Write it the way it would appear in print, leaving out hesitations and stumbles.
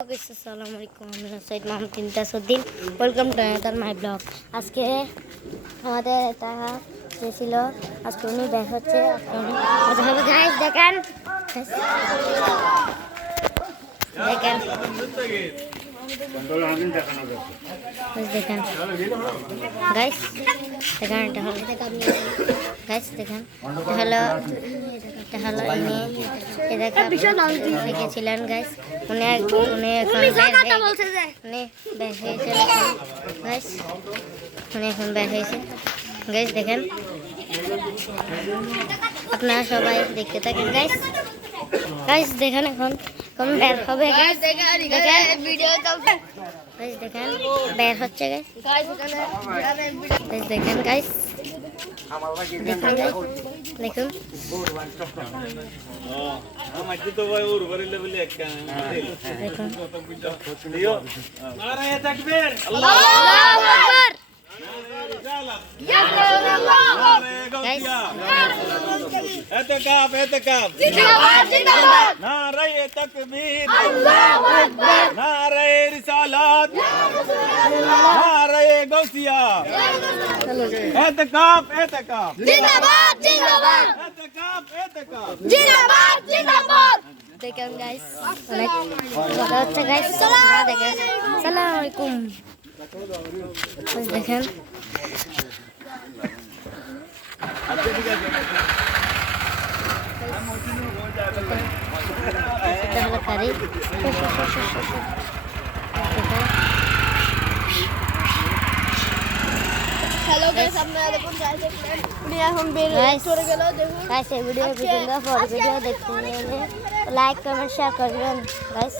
আসসালামু আলাইকুম, আমি Syed Mohammad Imtazuddin. Welcome to another my blog. আজকে আমাদের এটা ছিল, আজকে উনি বের হচ্ছে। গাইস দেখেন দেখেন দেখেন গাইস দেখেন, এটা হলো গাইস দেখেন, এটা হলো ইনি দেখেছিলেন গাইস। উনি এখন বের হয়েছে গাইস, উনি এখন বের হয়েছে গাইস। দেখেন, আপনারা সবাই দেখতে থাকেন গাইস। গাইস দেখেন, এখন বের হবে গাইস। দেখেন বের হচ্ছে গাইস। দেখেন গাইস, দেখুন एहतकाब नारे तकबीर नारे रिसालत नारे गौसिया एहतकाब जिंदाबाद जिंदाबाद एहतकाब जिंदाबाद। দেখেন গাইস, অনেক মজা হচ্ছে গাইস। দেখেন, আসসালামু আলাইকুম। দেখেন এটা হলো কারি। হ্যালো গাইস, আপনারা দেখুন গাইস, দেখলেন উনি এখন বের চলে গেল। দেখুন গাইস, এই ভিডিও পছন্দ হলে ভিডিও দেখতে লাইক কমেন্ট শেয়ার করবেন গাইস।